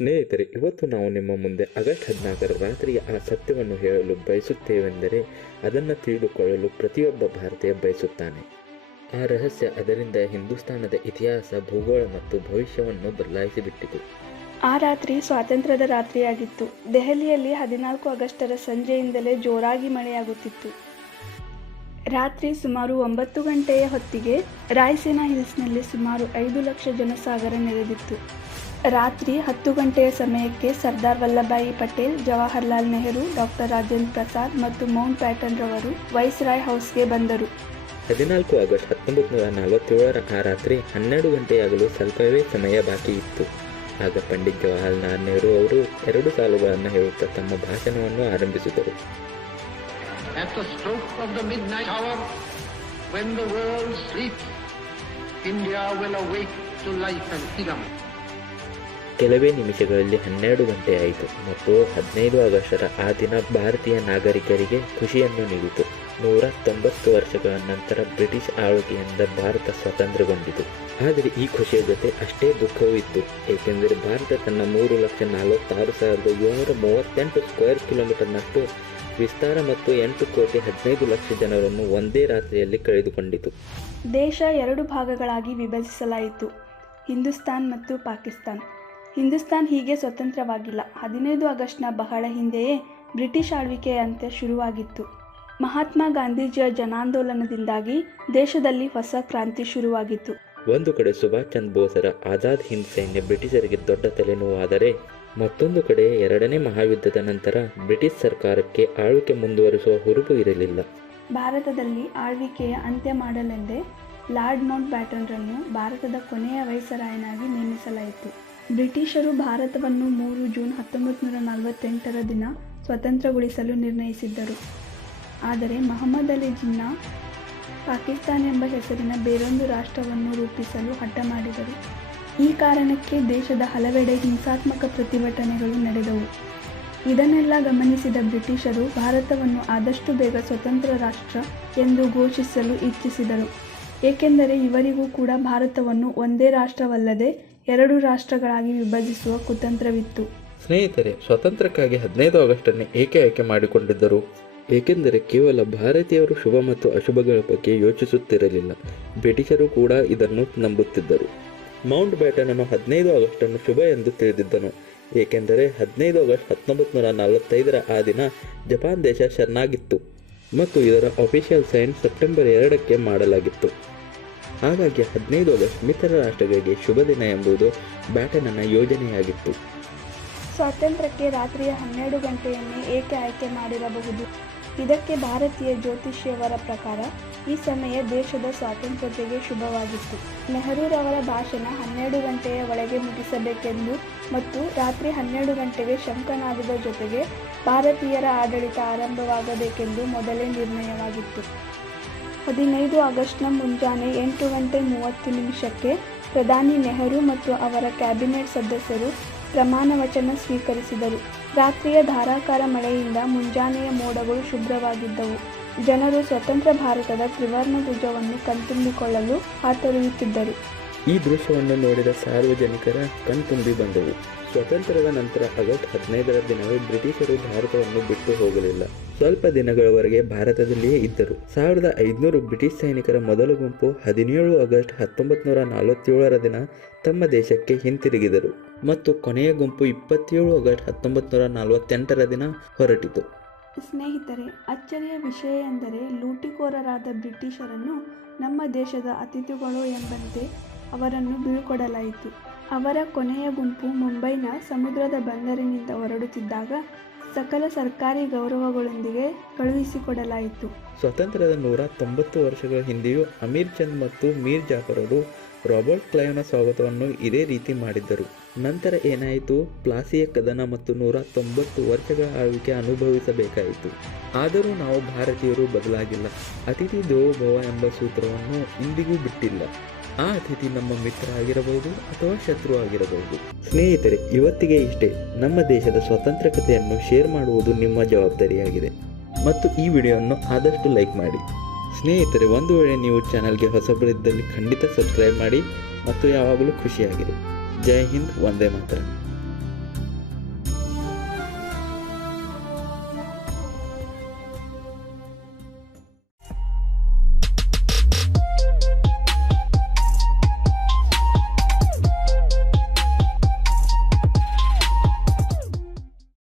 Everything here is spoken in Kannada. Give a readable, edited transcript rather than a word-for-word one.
ಸ್ನೇಹಿತರೆ, ಇವತ್ತು ನಾವು ನಿಮ್ಮ ಮುಂದೆ ಆಗಸ್ಟ್ 14ರ ರಾತ್ರಿಯ ಆ ಸತ್ಯವನ್ನು ಹೇಳಲು ಬಯಸುತ್ತೇವೆಂದರೆ ಅದನ್ನು ತಿಳಿದುಕೊಳ್ಳಲು ಪ್ರತಿಯೊಬ್ಬ ಭಾರತೀಯ ಬಯಸುತ್ತಾನೆ. ಆ ರಹಸ್ಯ ಅದರಿಂದ ಹಿಂದೂಸ್ತಾನದ ಇತಿಹಾಸ, ಭೂಗೋಳ ಮತ್ತು ಭವಿಷ್ಯವನ್ನು ಬದಲಾಯಿಸಿಬಿಟ್ಟಿತು. ಆ ರಾತ್ರಿ ಸ್ವಾತಂತ್ರ್ಯದ ರಾತ್ರಿಯಾಗಿತ್ತು. ದೆಹಲಿಯಲ್ಲಿ 14 ಆಗಸ್ಟರ ಸಂಜೆಯಿಂದಲೇ ಜೋರಾಗಿ ಮಳೆಯಾಗುತ್ತಿತ್ತು. ರಾತ್ರಿ ಸುಮಾರು 9 ಗಂಟೆಯ ಹೊತ್ತಿಗೆ ರಾಯ್ಸೇನಾ ಹಿಲ್ಸ್ನಲ್ಲಿ ಸುಮಾರು 5 ಲಕ್ಷ ಜನಸಾಗರ ನೆರೆದಿತ್ತು. ರಾತ್ರಿ 10 ಗಂಟೆಯ ಸಮಯಕ್ಕೆ ಸರ್ದಾರ್ ವಲ್ಲಭಭಾಯಿ ಪಟೇಲ್, ಜವಾಹರ್ಲಾಲ್ ನೆಹರು, ಡಾಕ್ಟರ್ ರಾಜೇಂದ್ರ ಪ್ರಸಾದ್ ಮತ್ತು ಮೌಂಟ್ ಬ್ಯಾಟನ್ ರವರು ವೈಸ್ರಾಯ್ ಹೌಸ್ಗೆ ಬಂದರು. 14 ಆಗಸ್ಟ್ 1947ರ ಆ ರಾತ್ರಿ 12 ಗಂಟೆಯಾಗಲು ಸ್ವಲ್ಪವೇ ಸಮಯ ಬಾಕಿ ಇತ್ತು. ಆಗ ಪಂಡಿತ್ ಜವಾಹರ್ಲಾಲ್ ನೆಹರು ಅವರು 2 ಸಾಲುಗಳನ್ನು ಹೇಳುತ್ತಾ ತಮ್ಮ ಭಾಷಣವನ್ನು ಆರಂಭಿಸಿದರು. At the stroke of the midnight hour, when the world sleeps, India will awake to life and freedom. ಕೆಲವೇ ನಿಮಿಷಗಳಲ್ಲಿ 12 ಗಂಟೆ ಆಯಿತು ಮತ್ತು 15 ಆಗಸ್ಟರ ಆ ದಿನ ಭಾರತೀಯ ನಾಗರಿಕರಿಗೆ ಖುಷಿಯನ್ನು ನೀಡಿತು. 190 ವರ್ಷಗಳ ನಂತರ ಬ್ರಿಟಿಷ್ ಆಳ್ವಿಕೆಯಿಂದ ಭಾರತ ಸ್ವತಂತ್ರಗೊಂಡಿತು. ಆದರೆ ಈ ಖುಷಿಯ ಜೊತೆ ಅಷ್ಟೇ ದುಃಖವೂ ಇತ್ತು. ಏಕೆಂದರೆ ಭಾರತ ತನ್ನ 3,46,738 ಸ್ಕ್ವೇರ್ ಕಿಲೋಮೀಟರ್ನಷ್ಟು ವಿಸ್ತಾರ ಮತ್ತು 8,15,00,000 ಜನರನ್ನು ಒಂದೇ ರಾತ್ರಿಯಲ್ಲಿ ಕಳೆದುಕೊಂಡಿತು. ದೇಶ 2 ಭಾಗಗಳಾಗಿ ವಿಭಜಿಸಲಾಯಿತು, ಹಿಂದೂಸ್ತಾನ್ ಮತ್ತು ಪಾಕಿಸ್ತಾನ್. ಹಿಂದೂಸ್ತಾನ್ ಹೀಗೆ ಸ್ವತಂತ್ರವಾಗಿಲ್ಲ. 15 ಆಗಸ್ಟ್ನ ಬಹಳ ಹಿಂದೆಯೇ ಬ್ರಿಟಿಷ್ ಆಳ್ವಿಕೆಯ ಅಂತ್ಯ ಶುರುವಾಗಿತ್ತು. ಮಹಾತ್ಮ ಗಾಂಧೀಜಿಯ ಜನಾಂದೋಲನದಿಂದಾಗಿ ದೇಶದಲ್ಲಿ ಹೊಸ ಕ್ರಾಂತಿ ಶುರುವಾಗಿತ್ತು. ಒಂದು ಕಡೆ ಸುಭಾಷ್ ಚಂದ್ರ ಬೋಸರ ಆಜಾದ್ ಹಿಂದ್ ಸೈನ್ಯ ಬ್ರಿಟಿಷರಿಗೆ ದೊಡ್ಡ ತಲೆನೋವಾದರೆ, ಮತ್ತೊಂದು ಕಡೆ 2ನೇ ಮಹಾಯುದ್ಧದ ನಂತರ ಬ್ರಿಟಿಷ್ ಸರ್ಕಾರಕ್ಕೆ ಆಳ್ವಿಕೆ ಮುಂದುವರಿಸುವ ಹುರುಪು ಇರಲಿಲ್ಲ. ಭಾರತದಲ್ಲಿ ಆಳ್ವಿಕೆಯ ಅಂತ್ಯ ಮಾಡಲೆಂದೇ ಲಾರ್ಡ್ ಮೌಂಟ್ ಬ್ಯಾಟನ್ರನ್ನು ಭಾರತದ ಕೊನೆಯ ವೈಸರಾಯನಾಗಿ ನೇಮಿಸಲಾಯಿತು. ಬ್ರಿಟಿಷರು ಭಾರತವನ್ನು 3 ಜೂನ್ 1948ರ ದಿನ ಸ್ವತಂತ್ರಗೊಳಿಸಲು ನಿರ್ಣಯಿಸಿದ್ದರು. ಆದರೆ ಮಹಮ್ಮದ್ ಅಲಿ ಜಿನ್ನಾ ಪಾಕಿಸ್ತಾನ ಎಂಬ ಹೆಸರಿನ ಬೇರೊಂದು ರಾಷ್ಟ್ರವನ್ನು ರೂಪಿಸಲು ಹಠ ಮಾಡಿದರು. ಈ ಕಾರಣಕ್ಕೆ ದೇಶದ ಹಲವೆಡೆ ಹಿಂಸಾತ್ಮಕ ಪ್ರತಿಭಟನೆಗಳು ನಡೆದವು. ಇದನ್ನೆಲ್ಲ ಗಮನಿಸಿದ ಬ್ರಿಟಿಷರು ಭಾರತವನ್ನು ಆದಷ್ಟು ಬೇಗ ಸ್ವತಂತ್ರ ರಾಷ್ಟ್ರ ಎಂದು ಘೋಷಿಸಲು ಇಚ್ಛಿಸಿದರು. ಏಕೆಂದರೆ ಇವರಿಗೂ ಕೂಡ ಭಾರತವನ್ನು ಒಂದೇ ರಾಷ್ಟ್ರವಲ್ಲದೆ 2 ರಾಷ್ಟ್ರಗಳಾಗಿ ವಿಭಜಿಸುವ ಕುತಂತ್ರವಿತ್ತು. ಸ್ನೇಹಿತರೆ, ಸ್ವಾತಂತ್ರ್ಯಕ್ಕಾಗಿ 15 ಆಗಸ್ಟನ್ನು ಏಕೆ ಆಯ್ಕೆ ಮಾಡಿಕೊಂಡಿದ್ದರು? ಏಕೆಂದರೆ ಕೇವಲ ಭಾರತೀಯರು ಶುಭ ಮತ್ತು ಅಶುಭಗಳ ಬಗ್ಗೆ ಯೋಚಿಸುತ್ತಿರಲಿಲ್ಲ. ಬ್ರಿಟಿಷರು ಕೂಡ ಇದನ್ನು ನಂಬುತ್ತಿದ್ದರು. ಮೌಂಟ್ ಬ್ಯಾಟನನ್ನು 15 ಆಗಸ್ಟನ್ನು ಶುಭ ಎಂದು ತಿಳಿದಿದ್ದನು. ಏಕೆಂದರೆ 15 ಆಗಸ್ಟ್ 1945ರ ಆ ದಿನ ಜಪಾನ್ ದೇಶ ಶರಣಾಗಿತ್ತು ಮತ್ತು ಇದರ ಅಫಿಷಿಯಲ್ ಸೈನ್ ಸೆಪ್ಟೆಂಬರ್ 2ಕ್ಕೆ ಮಾಡಲಾಗಿತ್ತು. ಹಾಗಾಗಿ 15 ಆಗಸ್ಟ್ ಮಿತ್ರ ರಾಷ್ಟ್ರಗಳಿಗೆ ಶುಭ ದಿನ ಎಂಬುದು ಬ್ಯಾಟನನ ಯೋಜನೆಯಾಗಿತ್ತು. ಸ್ವಾತಂತ್ರ್ಯಕ್ಕೆ ರಾತ್ರಿಯ 12 ಗಂಟೆಯನ್ನೇ ಏಕೆ ಆಯ್ಕೆ ಮಾಡಿರಬಹುದು? ಇದಕ್ಕೆ ಭಾರತೀಯ ಜ್ಯೋತಿಷ್ಯವರ ಪ್ರಕಾರ ಈ ಸಮಯ ದೇಶದ ಸ್ವಾತಂತ್ರ್ಯತೆಗೆ ಶುಭವಾಗಿತ್ತು. ನೆಹರೂರವರ ಭಾಷಣ 12 ಗಂಟೆಯ ಒಳಗೆ ಮುಗಿಸಬೇಕೆಂದು ಮತ್ತು ರಾತ್ರಿ 12 ಗಂಟೆಗೆ ಶಂಖನಾದದ ಜೊತೆಗೆ ಭಾರತೀಯರ ಆಡಳಿತ ಆರಂಭವಾಗಬೇಕೆಂದು ಮೊದಲೇ ನಿರ್ಣಯವಾಗಿತ್ತು. 15 ಆಗಸ್ಟ್ನ ಮುಂಜಾನೆ 8:30 ಪ್ರಧಾನಿ ನೆಹರು ಮತ್ತು ಅವರ ಕ್ಯಾಬಿನೆಟ್ ಸದಸ್ಯರು ಪ್ರಮಾಣ ವಚನ ಸ್ವೀಕರಿಸಿದರು. ರಾತ್ರಿಯ ಧಾರಾಕಾರ ಮಳೆಯಿಂದ ಮುಂಜಾನೆಯ ಮೋಡಗಳು ಶುಭ್ರವಾಗಿದ್ದವು. ಜನರು ಸ್ವತಂತ್ರ ಭಾರತದ ತ್ರಿವರ್ಣ ಧ್ವಜವನ್ನು ಕಣ್ತುಂಬಿಕೊಳ್ಳಲು ಹಾತೊರೆಯುತ್ತಿದ್ದರು. ಈ ದೃಶ್ಯವನ್ನು ನೋಡಿದ ಸಾರ್ವಜನಿಕರ ಕಣ್ತುಂಬಿ ಬಂದವು. ಸ್ವಾತಂತ್ರ್ಯದ ನಂತರ ಆಗಸ್ಟ್ 15ರ ದಿನವೇ ಬ್ರಿಟಿಷರು ಭಾರತವನ್ನು ಬಿಟ್ಟು ಹೋಗಲಿಲ್ಲ. ಸ್ವಲ್ಪ ದಿನಗಳವರೆಗೆ ಭಾರತದಲ್ಲಿಯೇ ಇದ್ದರು. 1500 ಬ್ರಿಟಿಷ್ ಸೈನಿಕರ ಮೊದಲ ಗುಂಪು 17 ಆಗಸ್ಟ್ 1947ರ ದಿನ ತಮ್ಮ ದೇಶಕ್ಕೆ ಹಿಂತಿರುಗಿದರು ಮತ್ತು ಕೊನೆಯ ಗುಂಪು 27 ಆಗಸ್ಟ್ 1948ರ ದಿನ ಹೊರಟಿತು. ಸ್ನೇಹಿತರೆ, ಅಚ್ಚರಿಯ ವಿಷಯ ಎಂದರೆ ಲೂಟಿಕೋರರಾದ ಬ್ರಿಟಿಷರನ್ನು ನಮ್ಮ ದೇಶದ ಅತಿಥಿಗಳು ಎಂಬಂತೆ ಅವರನ್ನು ಬೀಳ್ಕೊಡಲಾಯಿತು. ಅವರ ಕೊನೆಯ ಗುಂಪು ಮುಂಬೈನ ಸಮುದ್ರದ ಬಂದರಿನಿಂದ ಹೊರಡುತ್ತಿದ್ದಾಗ ಸಕಲ ಸರ್ಕಾರಿ ಗೌರವಗಳೊಂದಿಗೆ ಕಳುಹಿಸಿಕೊಡಲಾಯಿತು. ಸ್ವಾತಂತ್ರ್ಯದ 190 ವರ್ಷಗಳ ಹಿಂದೆಯೂ ಅಮೀರ್ ಚಂದ್ ಮತ್ತು ಮೀರ್ ಜಾಫರರು ರಾಬರ್ಟ್ ಕ್ಲೈವ್ನ ಸ್ವಾಗತವನ್ನು ಇದೇ ರೀತಿ ಮಾಡಿದ್ದರು. ನಂತರ ಏನಾಯಿತು? ಪ್ಲಾಸಿಯ ಕದನ ಮತ್ತು 190 ವರ್ಷಗಳ ಆಳ್ವಿಕೆ ಅನುಭವಿಸಬೇಕಾಯಿತು. ಆದರೂ ನಾವು ಭಾರತೀಯರು ಬದಲಾಗಿಲ್ಲ. ಅತಿಥಿ ದೇವೋ ಭವ ಎಂಬ ಸೂತ್ರವನ್ನು ಇಂದಿಗೂ ಬಿಟ್ಟಿಲ್ಲ. ಆ ಅತಿಥಿ ನಮ್ಮ ಮಿತ್ರ ಆಗಿರಬಹುದು ಅಥವಾ ಶತ್ರು ಆಗಿರಬಹುದು. ಸ್ನೇಹಿತರೆ, ಇವತ್ತಿಗೆ ಇಷ್ಟೇ. ನಮ್ಮ ದೇಶದ ಸ್ವಾತಂತ್ರ್ಯ ಕಥೆಯನ್ನು ಶೇರ್ ಮಾಡುವುದು ನಿಮ್ಮ ಜವಾಬ್ದಾರಿಯಾಗಿದೆ ಮತ್ತು ಈ ವಿಡಿಯೋವನ್ನು ಆದಷ್ಟು ಲೈಕ್ ಮಾಡಿ. ಸ್ನೇಹಿತರೆ, ಒಂದು ವೇಳೆ ನೀವು ಚಾನಲ್ಗೆ ಹೊಸಬರಿದ್ದಲ್ಲಿ ಖಂಡಿತ ಸಬ್ಸ್ಕ್ರೈಬ್ ಮಾಡಿ ಮತ್ತು ಯಾವಾಗಲೂ ಖುಷಿಯಾಗಿರಿ. ಜೈ ಹಿಂದ್, ವಂದೇ ಮಾತರಂ.